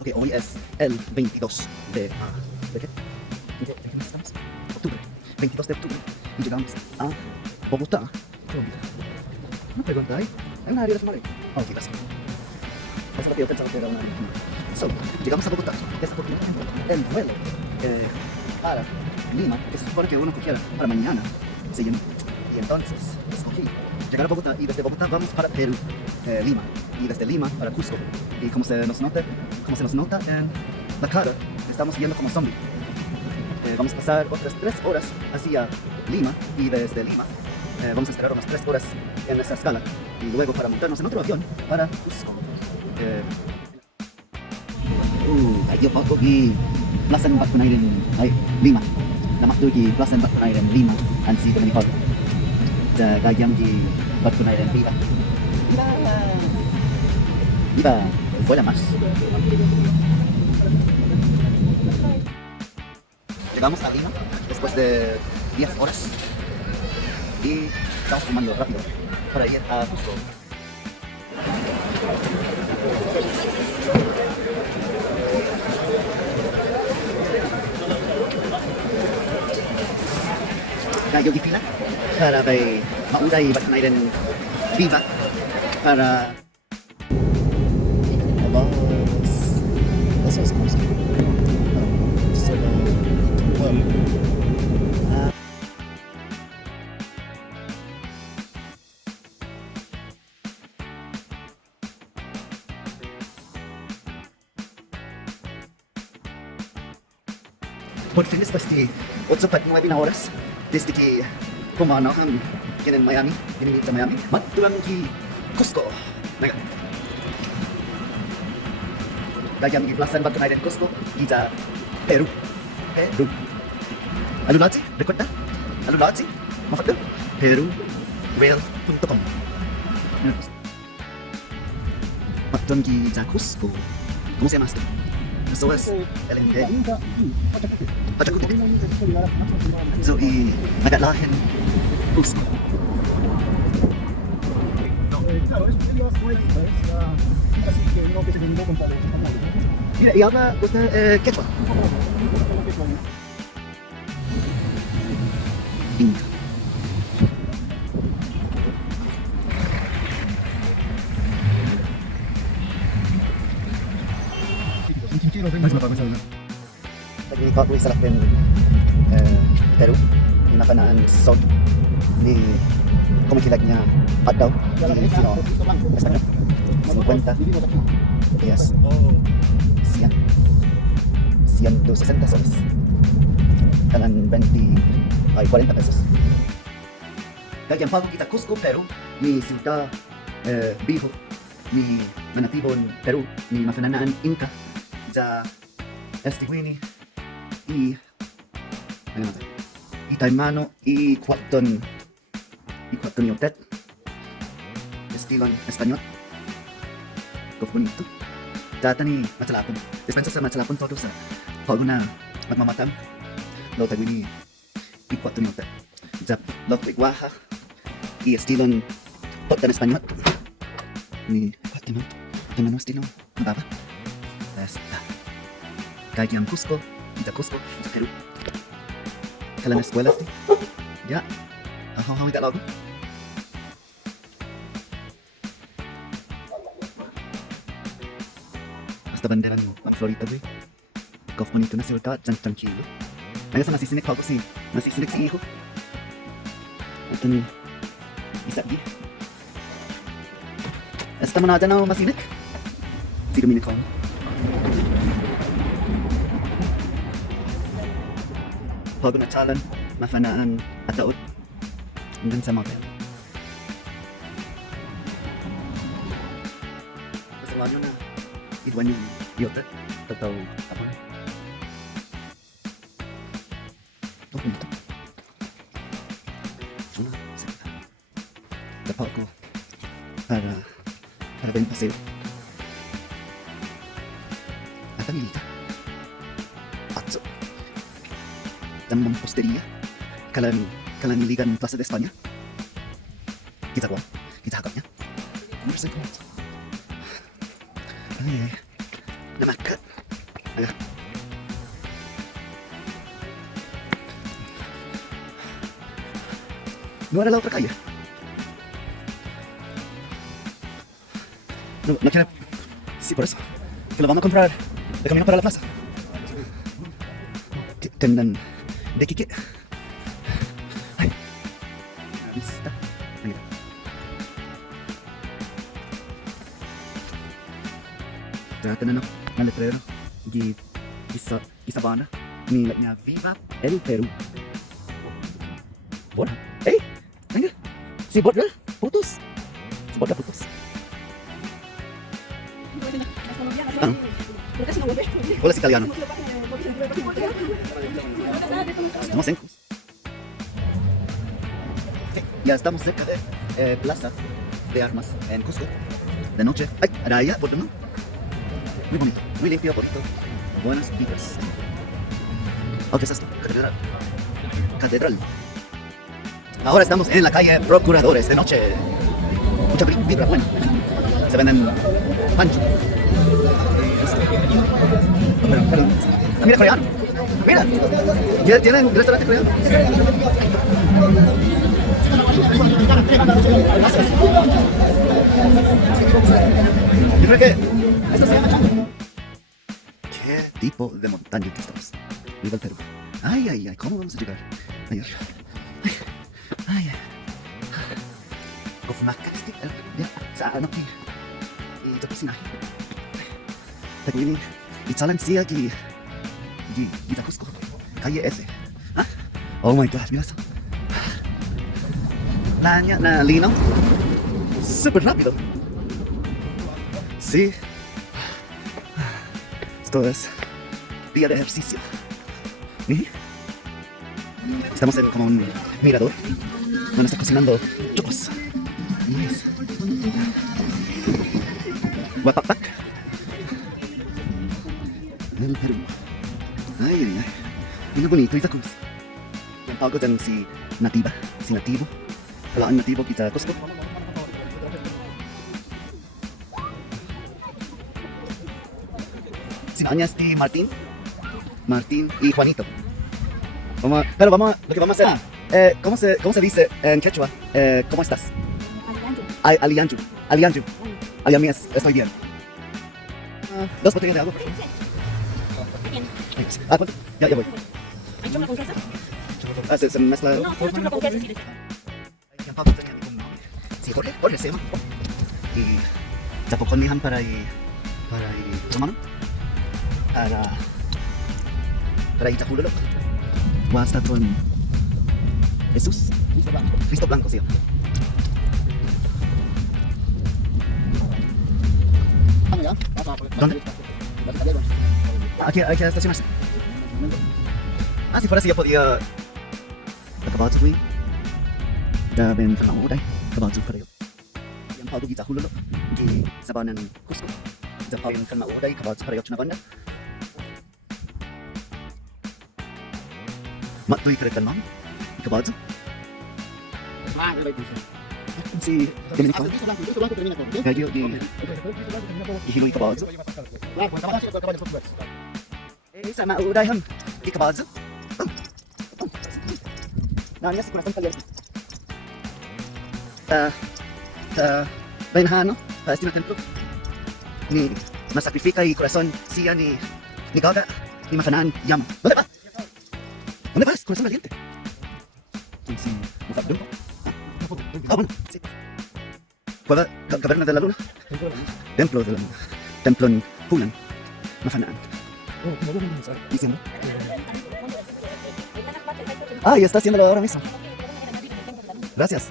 Ok, hoy es el 22 ¿de qué? ¿De qué mes estamos? Octubre. 22 de octubre. Y llegamos a Bogotá. Colombia. Una pregunta, ¿hay una área de Somalia? Oh, sí, gracias. Eso es lo que yo pensaba que era una área de Somalia. So, llegamos a Bogotá. Desafortunadamente, el vuelo para Lima, que se supone que uno cogiera para mañana, se llenó. Y entonces escogí llegar a Bogotá y desde Bogotá vamos para Perú, Lima. Y desde Lima para Cusco. Y como se nos nota en la cara, estamos yendo como zombie. Vamos a pasar otras 3 horas hacia Lima y desde Lima vamos a esperar unas 3 horas en esa escala y luego para montarnos en otro avión para Cusco. Tayo pa ako gi Plasan Batkunairen ay Lima. Namak to gi Plasan Batkunairen Lima and si Dominicol. Sa gayam gi Batkunairen Viva. Viva. Viva. Vuela más. Llegamos a Lima después de 10 horas y estamos fumando rápido para ir a Cusco. Tayo gipila para kay mauday Batkunairen Viva para Abas. Eso es Cusco. Por fin después de 8 at 9 na oras desde que pumanaw kami in Miami, ginimit sa Miami, matulang ki Cusco. Naga. Gayam gi Plasan Batkunairen Cusco, kita Peru. Peru. Ano lahat si? Record na? Ano lahat si? Mafagda? PeruRail.com. Matulang ki sa Cusco. ¿Cómo se llama esto? Eso es el India. Pachacuti. So, nagalahin Cusco. Claro, es más nuevita, es así que no que se brindó con palos. Mira, y habla usted quechua. Inca. Mas mapapasal na. Nag-record ko isa lang Peru. Yung nakanaan sod ni kumikilag niya at daw di sino Espanyol 50 yes 100 160 soles kanan 20 ay 40 pesos kaya pago kita Cusco, Peru ni Ciudad Vivo ni Manatibon, Peru ni Mafananaan Inca sa Estigüini y ano natin Itaymano y Cuarton Yotet estilon Espanyol kung bonito data ni Machalapon dispensa sa Machalapon todo sa pago na magmamatang lo tagwini y Cuarton Yotet sa lo Iguaja y estilon Potan Espanyol ni Cuarton estilon mababa esta kaya ang Cusco sa Peru kailan na eskwela sti ya hawi talaga basta banderan mo ang Florida boy kung bonito na si Ulta tranquilo ayun sa masisinik pa ako si Iho ito ni isa di esta mo na dyan ako masinik si Dominic Hong bago na talan, mafanaan at taot hanggang sa motel. Basta nyo na idwan yung yote, tataw ako na. Ito, ito. Ito na, sakta. Tapaw ko para ba yung paseo. At ang ilita. Atso. Damang posteria kalan ligan Plaza de España kita hakap niya ay namakat Allá. No era la otra calle. No, no quiere. Sí, por eso. Que lo vamos a comprar de camino para la plaza. Tendrán de Quique. Ay. La vista. Mira. Ya tenemos el letrero. Sabana. Ni viva el Perú. Bueno. ¡Ey! Venga. Sí, bot, putos. Sí, bot, putos. Ah. Hola, es italiano. Estamos en Cus. Sí, ya estamos cerca de Plaza de Armas en Cusco. De noche. ¡Ay! Era allá, por no. Muy bonito, muy limpio, bonito. Buenas vibras. Oh, ¿qué es esto? Catedral. Catedral. Ahora estamos en la calle Procuradores de noche. Mucha vibra buena. Se venden pancho. Ah, mira, coreano. Mira. ¿Ya tienen un restaurante coreano? Yo creo que esto se llama chango. ¿Qué tipo de montaña que estamos? Viva el Perú. Ay, ay, ay, ¿cómo vamos a llegar? Ay, ay, ay, ay, ay. Gofmak, ya, sa ano ki? Ito pisina. Takwini, itsalan siya ki Cusco, calle S. ¿Ah? Oh my god, mira eso. Na lino. Súper rápido. Sí. Esto es día de ejercicio. ¿Y? Estamos en como un mirador donde está cocinando chocos. Yes. Guapapac. El Perú. Ay, ay, ay. Mira bonito, Ita Cruz. Yung pagod ang si nativo. Wala ang nativo kita Cusco. Sino si Martín y Juanito. Pero lo que vamos a hacer, ¿cómo se dice en quechua? ¿Cómo estás? Alianju. Aliamías, estoy bien. 2 botellas de agua, por favor. ¿Cuánto? Ya voy. ¿Hay choclo con queso? Se mezcla. No, solo choclo con queso, sí. Sí, Jorge se llama. Y Zapoconihan para Romano. Para Itapululo. Basta con Jesús. Cristo Blanco, sí. ¿Dónde? Aquí hay que estacionarse. Si fuera así ya podía acabar su ya ven con la hora acabar su periodo. Yang padu kita hulu di Sabanan Cusco. Zapain kan la hora acabar su periodo na banda. Matui kereta non acabar su. Si Dominico radio di Hilo acabar su. Sama udah ham di acabar su. Nanya sa corazón caliente. Bainahano, este templo. Ni masacrifica y corazón siya ni Gaga, ni Mafanan llama. ¿Dónde vas? ¿Dónde vas? Corazón caliente. Sí, Mufabdum. Bueno, sí. Cueva, caverna de la luna. Templo de la luna. Templo en Pulan. Mafanan. Diciendo. Ya está haciéndolo ahora mismo. Gracias.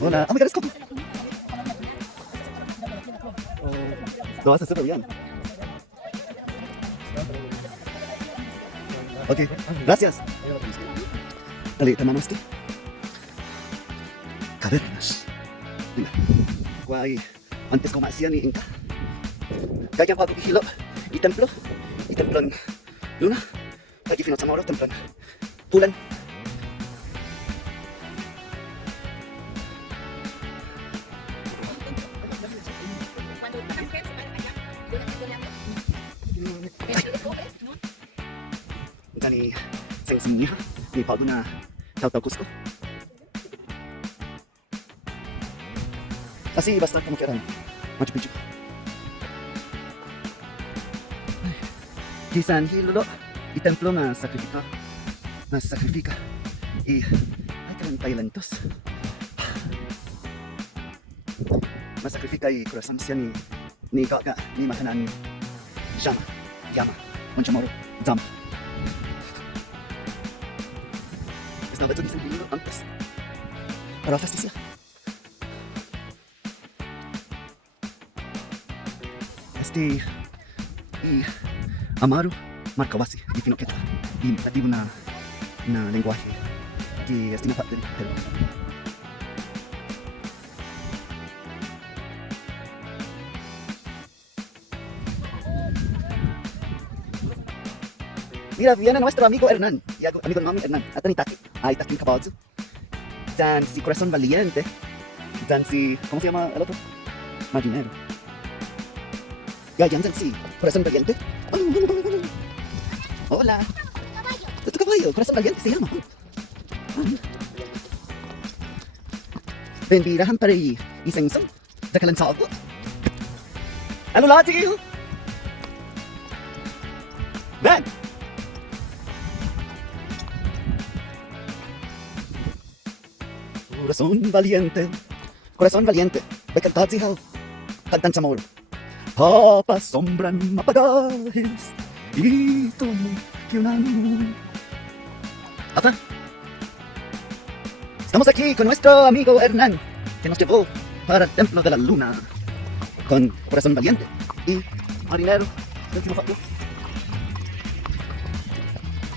Hola. Oh my god, es Coco. Lo haces súper bien. Ok, gracias. Dale, tomamos esto. Cavernas. Mira. Guay. Antes como hacían y Inca. Kaya pa hilo. Y templo en Luna. Aquí fino Chamorro, templo en Pulan. Ni seng-sengnya ni bago na taw-taw ko. Kasi basta kumukiran Machu Picchu. Kisan hilolo itemplo na sakrifika ay kalang talentos. Masakrifika y corazón siya ni Gaga ni makanan Yama Monchamoro Zama. Estaba todo encendido antes para la justicia. Y Amaru Markawasi di Finoketa y nativo na lenguaje que estima parte del Perú. Mira, viene nuestro amigo Hernán, y amigo de mami Hernán, Atani Taki, ahí Taki Kabatsu. Dan si corazón valiente, dan si, ¿cómo se llama el otro? Marinero. Ya, dan si corazón valiente. Hola. Tu caballo, corazón valiente se llama. Benvirahan para isang dakalan sa ako. Ano lati? Ben! Corazón valiente, ve cantar si hao, cantan sa amor. Sombran mapagajes, y tomo que un amor. Apa? Estamos aquí con nuestro amigo Hernán, que nos llevó para el Templo de la Luna, con Corazón Valiente y Marinero del Timofato.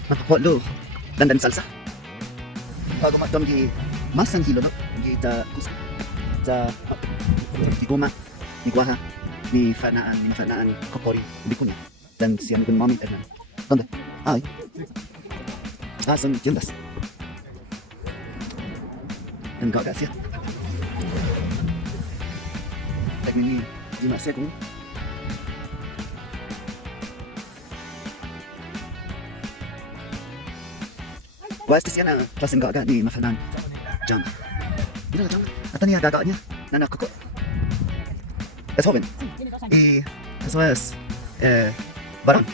Napapolo, dandan salsa. Bago matong masang hilo no kita kus sa diguma ni guaha ni fanaan kokori bikunya dan si amigo mami Hernán. ¿Dónde? Ay. Son tiendas. Dan Gaga siya. Teknik ni masih kung West siya na klaseng Gaga ni Mafanan Jama. Mira la Jama. Ata niya Gaga niya. Nanak ko. Es joven. Y eso es varón.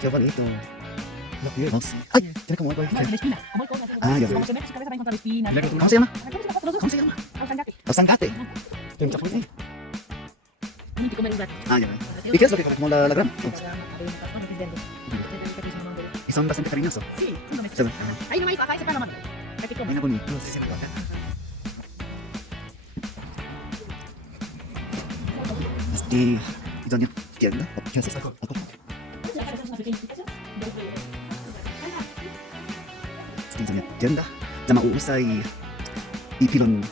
Qué bonito. No sé. Ay, tiene como algo ahí. La espina, como el codo. Ah, ya Como veo. se mete su cabeza va a encontrar la espina. ¿Cómo se llama? ¿Cómo se llama? Ausangate. Osangate. Tiene mucha fuerza. Un mítico comer un rato. Ah, ya veo. ¿Y qué es lo que come? ¿Como la grama? Y son bastante cariñosos. Sí, uno me Se ven. ahí no me ahí se para la mano. Aquí como. Mira bonito. Sí, sí, me gusta. 이전에 기억나? 어떻게 했었어? 이전에 기억나? Sama uusay ipilon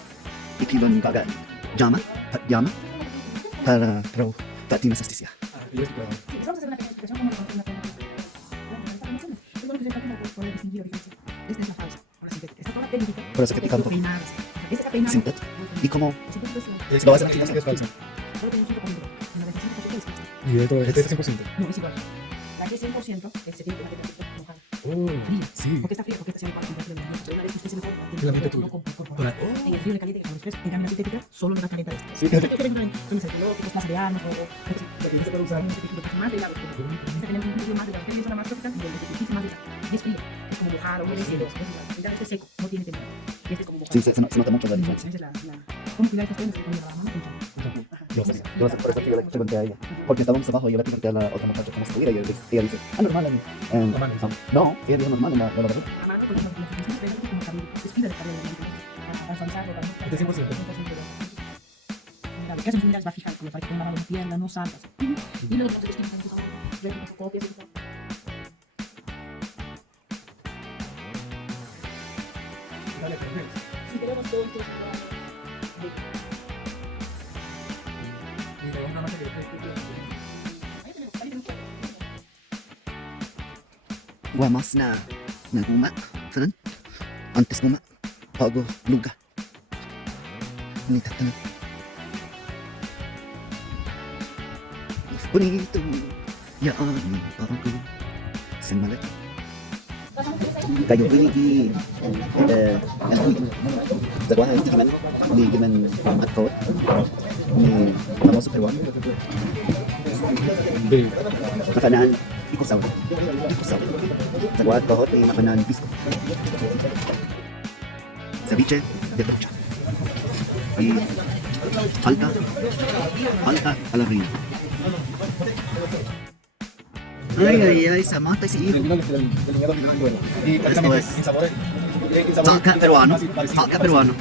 Gaga Yama para Tati na justicia. Y es para... Sí, vamos a hacer una clasificación como una es bueno que se trate de poder distinguir la diferencia. Esta es la falsa, ahora sintética. Esta toda técnica. Por eso que te canto. Esta está peinada. Sintet. ¿Y cómo? Es Lo vas a que hacer es falsa. Solo tiene un 5%. En la versión que es falsa. Y esto es 100%. No, es igual. La que es 100% se tiene que mantener mojada. Oh, Fría. sí. Porque está fría, porque está siendo parte del ambiente. Una vez que usted se mejora, El ambiente tuyo. no corporal. Para... En el frío, en el caliente, en el fresco, en cambio la sintética, solo le da caliente a esto. Sí, Usted quiere entrar en zonas arqueológicas, más de armas o lo que no se puede usar. más de helado. Este tiene un poquito más de la tiene zona más trópica y donde se más de la. Y es frío, es como mojado, humedecido, es igual. En cambio este es seco, no tiene temperatura. Y este es como mojado. Sí, se nota mucho la diferencia. Esa es la. ¿Cómo cuidar estas prendas que ponen a la mano? Con champú. Yo sé, por eso que yo le pregunté a ella. Porque estábamos abajo y yo le pregunté a la otra muchacha cómo estuviera y ella dice, normal. Normal, No, ella dijo normal en la lavadora. A mano, porque las funciones de como cabello, se estira el cabello del alimento para suavizarlo, para Este 100%. Lo que hacen minerales va a fijar, como para que tenga la pierna, no saltas. Y luego nosotros tenemos que ver fotocopias y todo. Dale, perfecto. Si tenemos todo esto, Y tenemos una más que... ahí tenemos todo. Guamas na guma. Sanan? Antes guma. Bago luga. Ni tatanan. bonito, yan ang ako sa malat. Kayo ini Zagwa hindi man atot ni famoso peruano makanan ikusaw Zagwa kahot ni makanan bisco ceviche de brocha y alta a la reina. Ay, sa matay si Iho. Del viñedo de Naranjuela. Y Esto prácticamente es sin sabores. Taca peruano. Taca peruano.